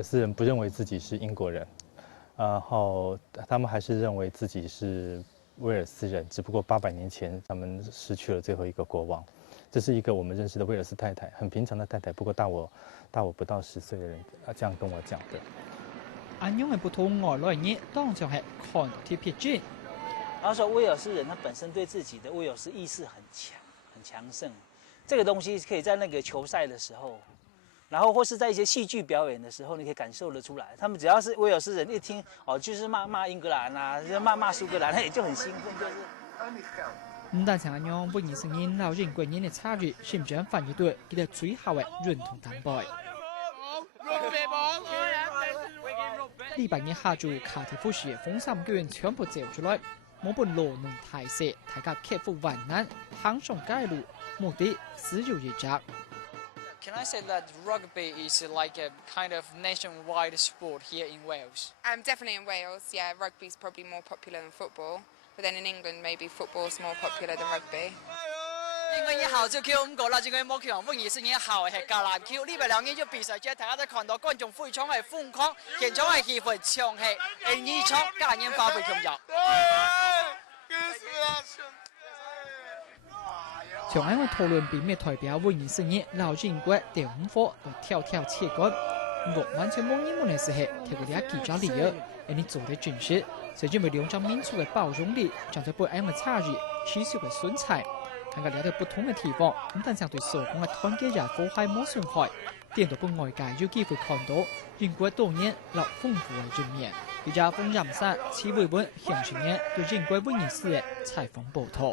尔斯人不认为自己是英国人，然后他们还是认为自己是威尔斯人，只不过800年前他们失去了最后一个国王。这是一个我们认识的威尔斯太太，很平常的太太，不过大我不到10岁的人这样跟我讲的。安永嘅不同外來嘢當場係看到貼撇轉。他说威尔斯人他本身对自己的威尔斯意识很强盛，这个东西可以在那个球赛的时候，然后或是在一些戏剧表演的时候，你可以感受得出来。他们只要是威尔斯人一听哦，就是骂英格蘭啊，罵蘇格蘭，他也就很興奮，就是。唔單止安永本意聲音留英國人嘅參與，甚至反映對佢哋最後嘅認同擔保。禮拜日下晝卡蒂夫市風3卷全部走出來，冇半路能太射，大家克服患難，行上街路，目的只有一隻。Can I say that rugby is like a kind of nationwide sport here in Wales? Definitely in Wales, yeah. Rugby is probably more popular than football, but then in England maybe football is more popular than rugby. 英國一號就 Q 5個啦，英國冇強風，而是一號係橄欖 Q。呢2年就比賽中，大家都看到觀眾非常係瘋狂，現場係氣氛強氣，而呢場加煙花會強入。從啱嘅討論並未代表本意聲音留英國第5課來跳切桿。我完全冇英文嘅時候，睇過啲記者理由，而你做得真實，所以因為兩種民族嘅包容力，將在本啱嘅差異持續嘅存在。大家聊到不同嘅地方，唔但相對所講嘅團結也火係冇損害，電到本外界有機會看到英國多年來豐富嘅一面。記者馮任山、齊偉文、向前年對英國本意思嘅採訪報道。